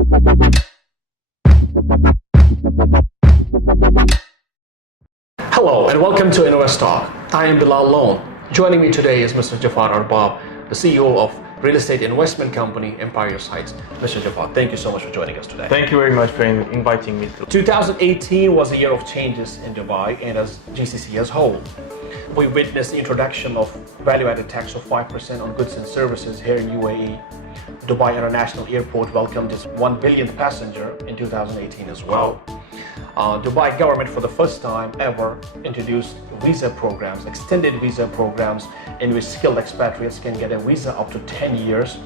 Hello and welcome to InvesTalk. I am Bilal Loan. Joining me today is Mr. Jafar Arbab, the CEO of real estate investment company Empire Sites. Mr. Jafar, thank you so much for joining us today. Thank you very much for inviting me. 2018 was a year of changes in Dubai and as GCC as a whole. We witnessed the introduction of value-added tax of 5% on goods and services here in UAE. Dubai International Airport welcomed its 1 billionth passenger in 2018 as well. Dubai government for the first time ever introduced visa programs, extended visa programs in which skilled expatriates can get a visa up to 10 years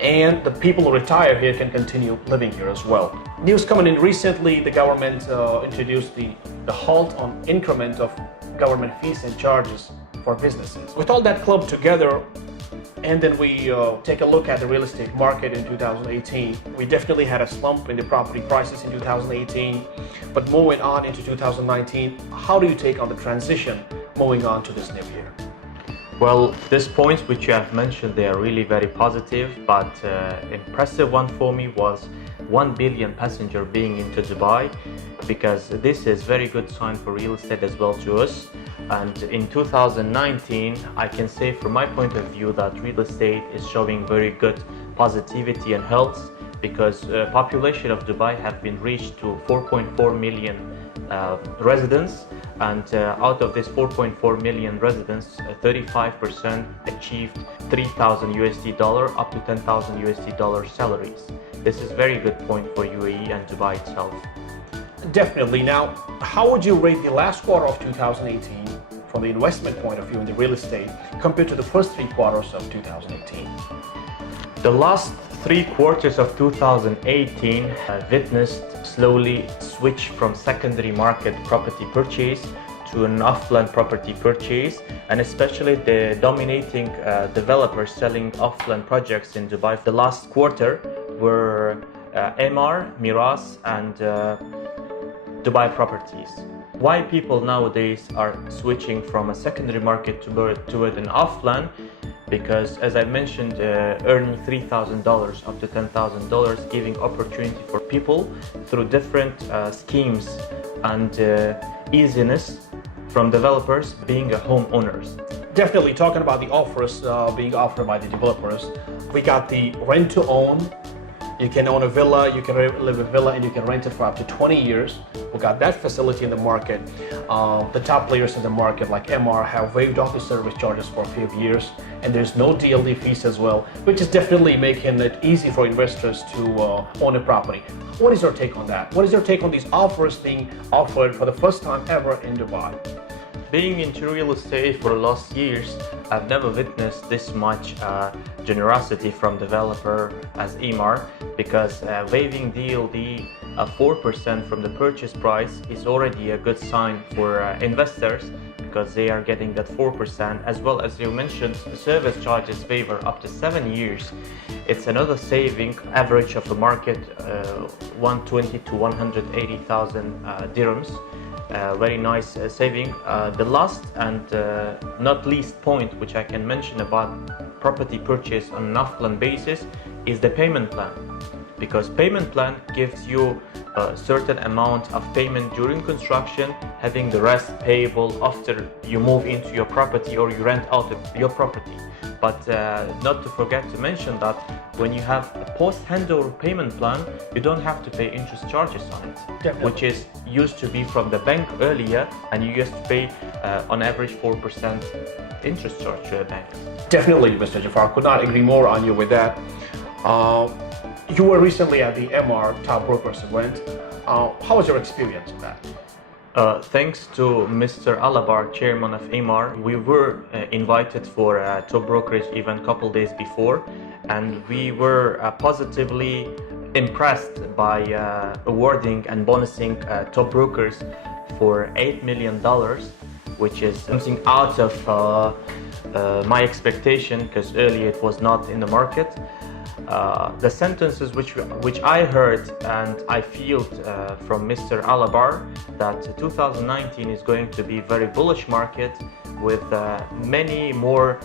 and the people who retire here can continue living here as well. News coming in recently, the government introduced the halt on increment of government fees and charges for businesses. With all that clubbed together, and then we take a look at the real estate market in 2018. We definitely had a slump in the property prices in 2018, but moving on into 2019, how do you take on the transition moving on to this new year? Well, these points which you have mentioned, they are really very positive, but impressive one for me was 1 billion passenger being into Dubai, because this is very good sign for real estate as well to us. And in 2019, I can say from my point of view that real estate is showing very good positivity and health, because population of Dubai have been reached to 4.4 million residents, and out of this 4.4 million residents, 35% achieved 3,000 USD dollar up to 10,000 USD dollar salaries. This is very good point for UAE and Dubai itself. Definitely. Now, how would you rate the last quarter of 2018 from the investment point of view in the real estate compared to the first 3 quarters of 2018? The last 3 quarters of 2018 witnessed slowly switch from secondary market property purchase to an off-plan property purchase, and especially the dominating developers selling off-plan projects in Dubai. The last quarter were Emaar, Miras and Dubai properties. Why people nowadays are switching from a secondary market toward an off-plan? Because as I mentioned, earning $3,000 up to $10,000, giving opportunity for people through different schemes and easiness from developers being a homeowners. Definitely, talking about the offers being offered by the developers, we got the rent to own. You can own a villa, you can live in a villa, and you can rent it for up to 20 years. We got that facility in the market. The top players in the market like Emaar have waived off the service charges for 5 years, and there's no DLD fees as well, which is definitely making it easy for investors to own a property. What is your take on that? What is your take on these offers being offered for the first time ever in Dubai? Being into real estate for the last years, I've never witnessed this much generosity from developer as Emaar, because waiving DLD 4% from the purchase price is already a good sign for investors, because they are getting that 4%, as well as you mentioned service charges waiver up to 7 years. It's another saving. Average of the market 120 to 180,000 dirhams. Very nice saving. The last and not least point which I can mention about property purchase on an off-plan basis is the payment plan, because payment plan gives you a certain amount of payment during construction, having the rest payable after you move into your property or you rent out your property. But not to forget to mention that when you have a post-handover payment plan, you don't have to pay interest charges on it. Definitely. Which is used to be from the bank earlier, and you used to pay on average 4% interest charge to a bank. Definitely, Mr. Jafar, could not agree more on you with that. You were recently at the Emaar Top Brokerage Event. How was your experience of that? Thanks to Mr. Alabar, chairman of Emaar, we were invited for a top brokerage event a couple days before, and we were positively impressed by awarding and bonusing top brokers for $8 million, which is something out of my expectation, because earlier it was not in the market. the sentences which I heard and I feel from Mr. Alabar that 2019 is going to be a very bullish market with many more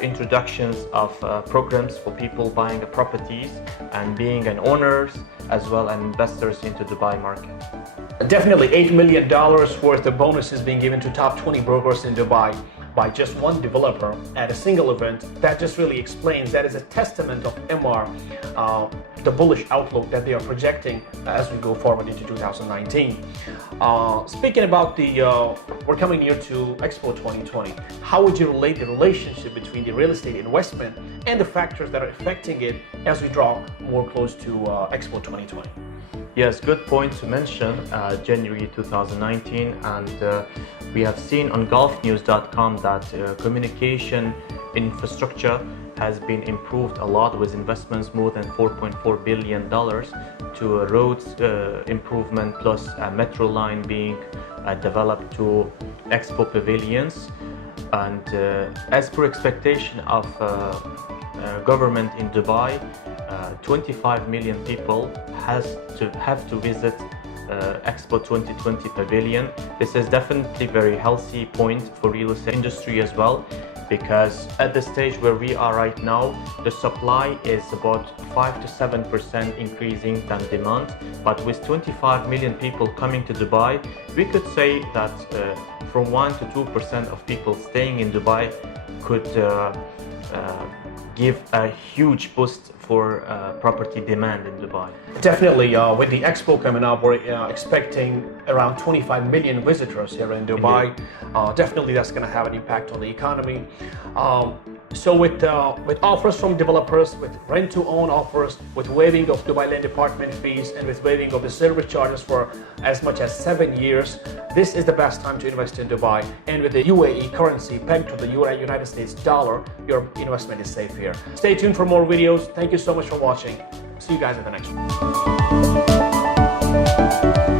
introductions of programs for people buying properties and being an owners as well as investors into Dubai market. Definitely $8 million worth of bonuses being given to top 20 brokers in Dubai by just one developer at a single event. That just really explains, that is a testament of Emaar, the bullish outlook that they are projecting as we go forward into 2019. Speaking about we're coming near to Expo 2020, how would you relate the relationship between the real estate investment and the factors that are affecting it as we draw more close to Expo 2020? Yes, good point to mention, January 2019, and we have seen on golfnews.com that communication infrastructure has been improved a lot with investments more than $4.4 billion to roads improvement plus a metro line being developed to Expo pavilions. And as per expectation of government in Dubai, 25 million people have to visit Expo 2020 pavilion. This is definitely very healthy point for real estate industry as well, because at the stage where we are right now, the supply is about 5 to 7% increasing than demand. But with 25 million people coming to Dubai, we could say that from 1 to 2% of people staying in Dubai could give a huge boost for property demand in Dubai. Definitely, with the Expo coming up, we're expecting around 25 million visitors here in Dubai. Definitely that's going to have an impact on the economy. So with offers from developers, with rent-to-own offers, with waiving of Dubai Land Department fees, and with waiving of the service charges for as much as 7 years, this is the best time to invest in Dubai. And with the UAE currency pegged to the United States dollar, your investment is safe here. Stay tuned for more videos. Thank you so much for watching. See you guys at the next one.